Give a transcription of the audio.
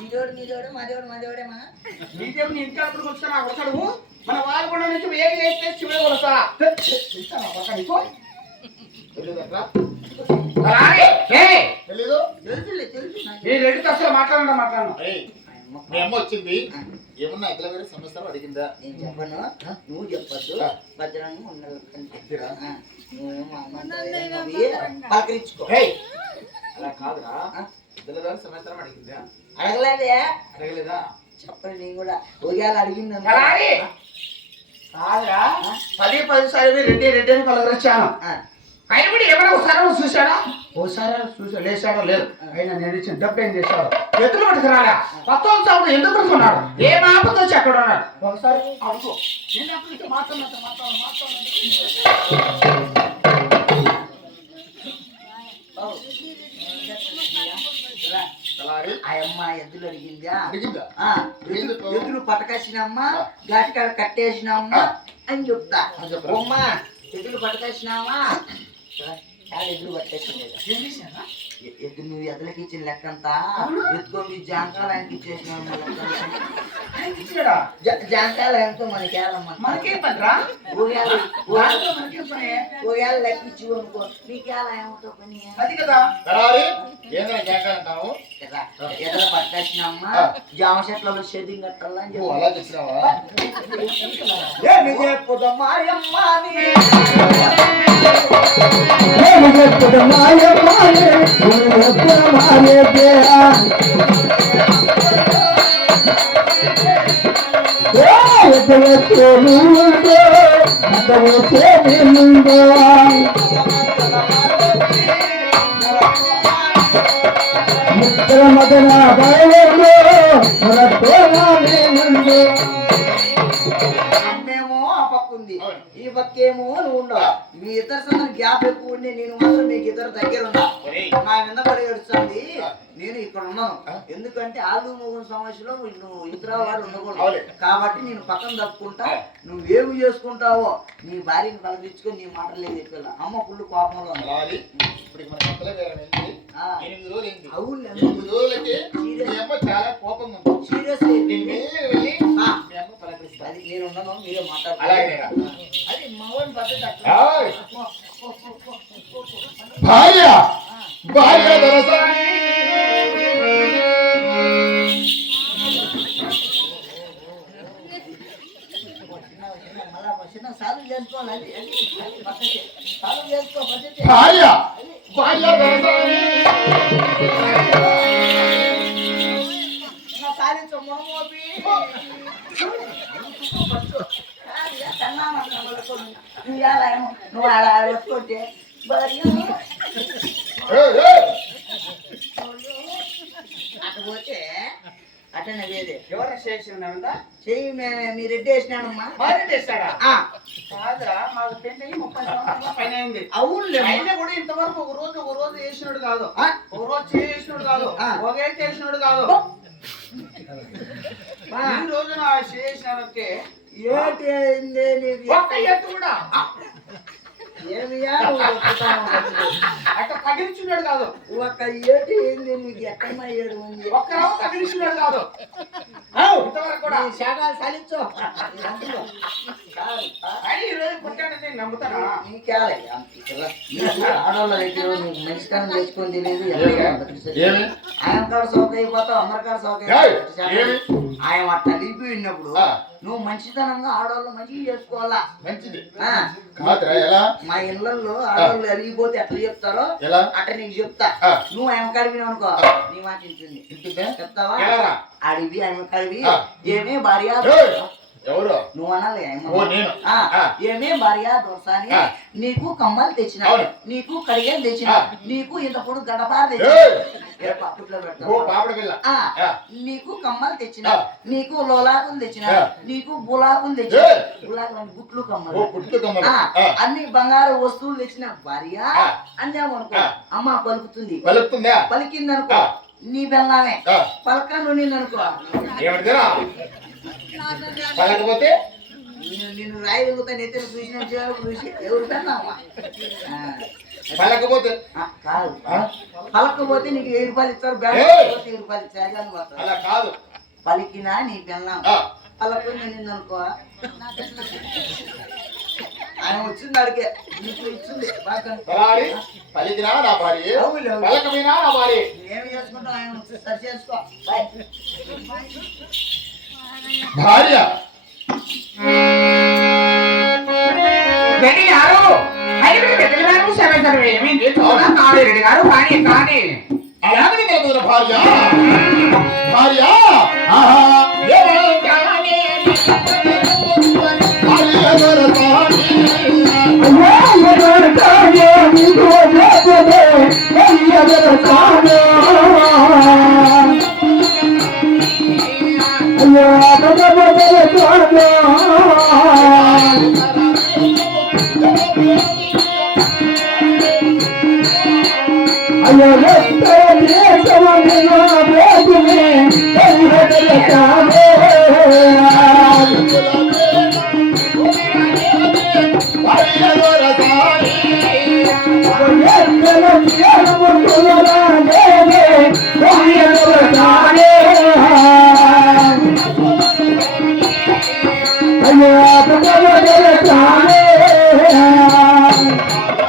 నీదోడు మాదేవుడేమా నీదేవు నీ ఇంటి అప్పుడు వచ్చా నాకు వస్తాడు మన వాళ్ళు కూడా నుంచి వేగి లేస్తే చివరి వస్తా నీకు మీరు రెడ్డి అసలు మాట్లాడడం మీ అమ్మ వచ్చింది ఏమన్నా ఎట్లా వేరే సమస్యలు అడిగిందా? నేను చెప్పను, నువ్వు చెప్పద్దు. భద్రంగా ఉండాలి, పలకరించుకో. అలా కాదురా, ఇద్దరు వేరే సమస్యలు అడిగిందా? అడగలేదా? చెప్పండి. నేను కూడా ఉదయాలు అడిగింది కాదురా, 10 సార్లు రెడ్డి రెడ్డి అని పలకరించాను. ఆయన కూడా ఏమైనా ఒకసారి చూశాడా? ఓసారి చూసా లేచాడో లేదు. అయినా నేను ఇచ్చిన డబ్బు ఏం చేశాడు? ఎత్తులు పట్టుకురాడా? 19 ఎందుకు పడుకున్నాడు? ఏ మాపతో వచ్చి అక్కడ ఉన్నాడు? ఒకసారి అనుకో. నేను అప్పుడు మాట్లాడుతున్నా ఆయమ్మ ఎద్దులు అడిగిందా? ఎద్దులు పట్టకేసినమ్మా, ఘాటికాడ కట్టేసినమ్మా అని చెప్తా. అమ్మా ఎద్దులు పట్టకేసినావా? ఎద్దులు పట్టేసిన ఎద్దు నువ్వు ఎద్దులకి ఇచ్చిన లెక్కంతా ఎత్తుకొని జాంకాలు ఆయనకి ఇచ్చేసినావు. జాంకాలు ఎంతో మనకేళమ్మా, మనకేం పనిరా? ఓయాలు లెక్క ఇచ్చి అనుకో, నీకేళ ఏమవుతావు పని? అది కదా ఎద్దులు పట్టేసినమ్మా, జామ చెట్లలో షెడ్డింగ్ కట్టాలని మదన అమ్మేమో ఆ పక్క ఉంది, ఈ పక్కేమో నువ్వు ఉండవు. మీ ఇద్దరు సందరం గ్యాప్ ఎక్కువ ఉండి నేను మాత్రం మీకు ఇద్దరు దగ్గర ఉన్నా. నా మీద పడి ఏడుస్తుంది, నేను ఇక్కడ ఉన్నాను. ఎందుకంటే ఆలు మూడు సమస్యలో నువ్వు ఇతర వాడు ఉండకూడదు కాబట్టి నేను పక్కన తప్పుకుంటా. నువ్వేమి చేసుకుంటావో నీ భార్యని కలపించుకొని నీ మాటలు లేదు చెప్పాల. అమ్మ ఫుల్ కోపంలో సీరియస్ అది నేను ఉన్నాను, మీరే మాట్లాడాలి. అది మగవాడి పద్ధతి. సాల్వ్ చేసుకోవాలి, పద్ధతి సాల్వ్ చేసుకో పద్ధతి. సాధించు మొహమోపి నువ్వు ఆడ పెట్టుకుంటే అటు పోతే అటనే వేదే. ఎవరు చేసినా చెయ్యి మీ రెడ్డి వేసినాడమ్మా. కాదురా, మాకు పెళ్లి 30 సంవత్సరాల పైన అయింది. అవును, అయినా కూడా ఇంతవరకు ఒక రోజు చేసినాడు కాదు, ఒక రోజు చేసినాడు కాదు, ఒకే చేసినాడు కాదు. ఈ రోజున చేసినాకే ఏటి అయింది ఒక్క ఎత్తు కూడా అట్లా తగిలించున్నాడు కాదు. ఒక్క ఏటి అయింది నీకు ఎక్కడమ్మా ఏడు ఉంది. ఒక్క రావు తగిలించున్నాడు కాదు ఇంతవరకు కూడా. శాఖలు చలించు ఆడవాళ్ళు మంచితనం తెచ్చుకొని తెలియదు. ఆయన కాడ సౌక అయిపోతావు, అందరి కాడ సౌక ఆయన అట్లా లిపి ఉన్నప్పుడు నువ్వు మంచితనంగా ఆడవాళ్ళు మంచిగా చేసుకోవాలా. మంచిది మా ఇళ్లలో ఆడవాళ్ళు అలిగిపోతే ఎట్లా చెప్తారో అట్లా నీకు చెప్తా. నువ్వు ఆయన కడిగినావు అనుకో, నీ మాట ఇంటుంది. చెప్తావా? అడివి ఆయన కడివి ఏమే భార్య ఎవరు నువ్వు అనాలి. ఏమే భార్య దోసాని నీకు కమ్మలు తెచ్చిన, నీకు కడిగేలు తెచ్చిన, నీకు ఇంత పొడు గడపారు తెచ్చిన, నీకు కమ్మలు తెచ్చిన, నీకు లోలాకులు తెచ్చిన, నీకు బులాకులు తెచ్చిన, బులాకులు గుట్లు కమ్మలు అన్ని బంగారు వస్తువులు తెచ్చిన భార్య అన్నామనుకో అమ్మ పలుకుతుంది. పలికిందనుకో నీ బెల్లామే, పలక నుండి అనుకో పలకపోతే నేను రాయి వెళ్తా నెత్తిన చూసి ఎవరు పెన్నావా పలకపోతే కాదు పలకపోతే నీకు 1000 రూపాయలు ఇస్తారు బ్యాంక్ ఏయ్! 1000 రూపాయలు ఇచ్చారు అలా కాదు పలికినా నీ పెన్నాం ఆ, పలకొని నేను అనుకో ఆయన వచ్చింది అడిగే నీకు ఇచ్చింది బాగా బలారి పలికినా నా భార్య అవును, అవును. పలకమైనా నా భార్య ఏమి చేసుకుంటాం ఆయన సరి చేసుకో బాయ్. భార్య రెడ్డి గారు ఐదుగురు పెద్దలు గారు సమేతరు ఏమి చూడా కాదు రెడ్డి గారు కానీ కానీ అలాగని నేను భార్య భార్య ఆహా ఏమంటానే భార్య దొరకాని భార్య దొరకాని అయ్యో